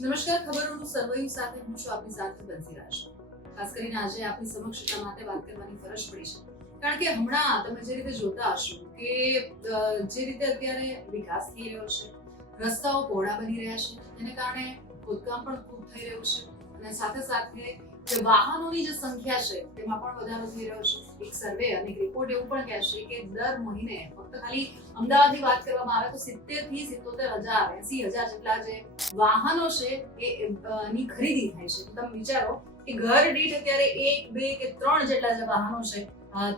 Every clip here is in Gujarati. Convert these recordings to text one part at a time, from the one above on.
નમસ્કાર, ખબરોનું સરવૈયું સાથે હું છું આપની સાથે બંસી રાજ। ખાસ કરીને આજે આપની સમક્ષ એટલા માટે વાત કરવાની ફરજ પડી છે કારણ કે હમણાં તમે જે રીતે જોતા હશો કે જે રીતે અત્યારે વિકાસ થઈ રહ્યો છે, રસ્તાઓ પહોળા બની રહ્યા છે, એને કારણે ખોદકામ પણ ખૂબ થઈ રહ્યું છે અને સાથે સાથે જે વાહનોની જે સંખ્યા છે તેમાં પણ વધારો થઈ રહ્યો છે। એક સર્વે અને એક રિપોર્ટ એવું પણ કહેશે કે દર મહિને ફક્ત ખાલી અમદાવાદની વાત કરવામાં આવે તો 70 થી 77,000 80,000 જેટલા જે વાહનો છે ની ખરીદી થાય છે। તમે વિચારો કે ઘર દીઠ અત્યારે 1 2 કે 3 જેટલા જે વાહનો છે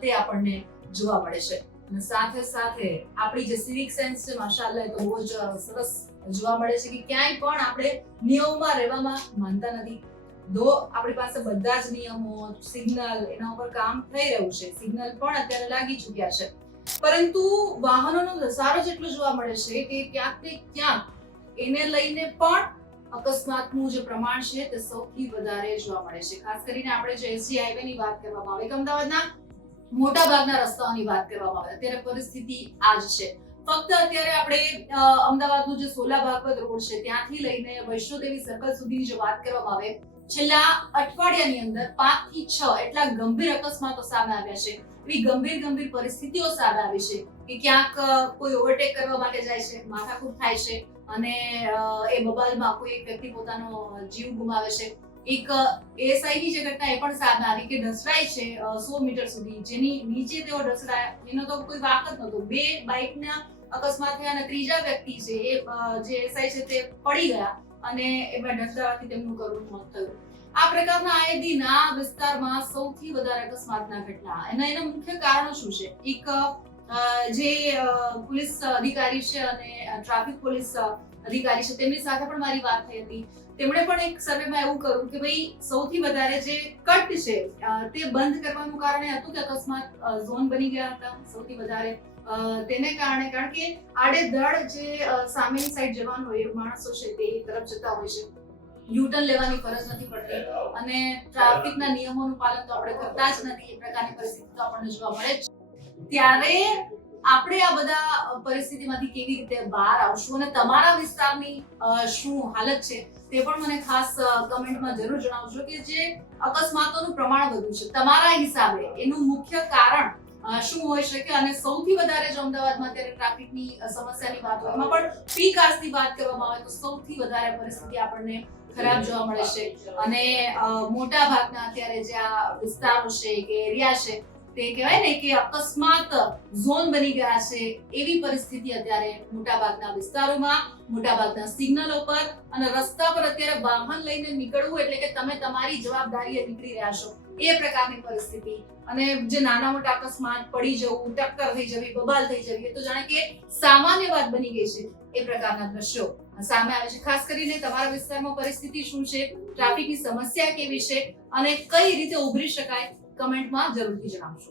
તે આપણને જોવા મળે છે અને સાથે સાથે આપણી જે સિવિક સેન્સ છે માશાઅલ્લાહ તો બહુ જ સરસ જોવા મળે છે કે ક્યાંય પણ આપણે નિયમોમાં રહેવામાં માનતા નથી। દો આપણી પાસે બધા જ નિયમો, સિગ્નલ એના ઉપર કામ થઈ રહ્યું છે, સિગ્નલ પણ અત્યારે લાગી ચૂક્યા છે, પરંતુ વાહનોનો ઘસારો જેટલો જોવા મળે છે કે ક્યાંક ને ક્યાંક એને લઈને પણ અકસ્માતનું જે પ્રમાણ છે તે સૌથી વધારે જોવા મળે છે। ખાસ કરીને આપણે જે એસજી હાઈવેની વાત કરવામાં આવે કે અમદાવાદના મોટા ભાગના રસ્તાઓની વાત કરવામાં આવે અત્યારે પરિસ્થિતિ આ જ છે। ફક્ત અત્યારે આપણે અમદાવાદનું જે સોલા બાગપત રોડ છે ત્યાંથી લઈને વૈષ્ણોદેવી સર્કલ સુધીની જો વાત કરવામાં આવે છેલ્લા અઠવાડિયાની અંદર 5 થી 6 એટલા ગંભીર અકસ્માતો સામે આવ્યા છે। એવી ગંભીર પરિસ્થિતિઓ સામે આવી છે કે ક્યાંક કોઈ ઓવરટેક કરવા માટે જાય છે, માથાકૂટ થાય છે અને એ બબાલમાં કોઈ એક વ્યક્તિ પોતાનો જીવ ગુમાવે છે। એક એએસઆઈ ની જે ઘટના એ પણ સામે આવી કે ઢસડાય છે 100 મીટર સુધી, જેની નીચે તેઓ ઢસડાયા, એનો તો કોઈ વાક જ નહોતો। બે બાઇકના અકસ્માત થયા અને ત્રીજા વ્યક્તિ છે એ જે એએસઆઈ છે તે પડી ગયા અને એમાં ઢસડાવાથી તેમનું કરુણ મોત થયું। આ પ્રકારના આએ દિન આ વિસ્તારમાં સૌથી વધારે અકસ્માતના ઘટના અને એના મુખ્ય કારણો શું છે? એક જે પોલીસ અધિકારી છે અને ટ્રાફિક પોલીસ અધિકારી છે તેમની સાથે પણ મારી વાત થઈ હતી। તેમણે પણ એક સર્વેમાં એવું કર્યું કે ભાઈ સૌથી વધારે જે કટ છે તે બંધ કરવાનું કારણ એ હતું કે અકસ્માત ઝોન બની ગયા હતા સૌથી વધારે તેને કારણે, કારણ કે આડેધડ જે સામેની સાઈડ જવાનું હોય માણસો છે તે તરફ જતા હોય છે, યુટર્ન લેવાની ફરજ નથી પડતી અને ટ્રાફિકના નિયમોનું પાલન તો આપણે કરતા જ નથી, એ પ્રકારની પરિસ્થિતિ તો આપણને જોવા મળે જ। ત્યારે આપણે આ બધા પરિસ્થિતિમાંથી કેવી રીતે બહાર આવશું અને તમારા વિસ્તારની શું હાલત છે તે પણ મને ખાસ કમેન્ટમાં જરૂર જણાવજો કે જે અકસ્માતોનું પ્રમાણ વધ્યું છે તમારા હિસાબે એનું મુખ્ય કારણ શું હોઈ શકે અને સૌથી વધારે જો અમદાવાદમાં અત્યારે ટ્રાફિકની સમસ્યાની વાત હોય એમાં પણ પીક આર્સની વાત કરવામાં આવે તો સૌથી વધારે પરિસ્થિતિ આપણને ખરાબ જોવા મળે છે અને મોટા ભાગના અત્યારે જે આ વિસ્તારો છે કે એરિયા છે તે કહેવાય ને કે અકસ્માત ઝોન બની ગયા છે એવી પરિસ્થિતિ અત્યારે મોટાભાગના વિસ્તારોમાં, મોટાભાગના સિગ્નલો પર અને રસ્તા પર અત્યારે વાહન લઈને નીકળવું એટલે કે તમે તમારી જવાબદારીએ નીકળી રહ્યા છો એ પ્રકારની પરિસ્થિતિ અને જે નાના મોટા અકસ્માત, પડી જવું, ટક્કર થઈ જવી, બબાલ થઈ જવી એ તો જાણે કે સામાન્ય વાત બની ગઈ છે એ પ્રકારના દ્રશ્યો સામે આવે છે। ખાસ કરીને તમારા વિસ્તારમાં પરિસ્થિતિ શું છે, ટ્રાફિકની સમસ્યા કેવી છે અને કઈ રીતે ઉભરી શકાય કમેન્ટમાં જરૂરથી જણાવજો।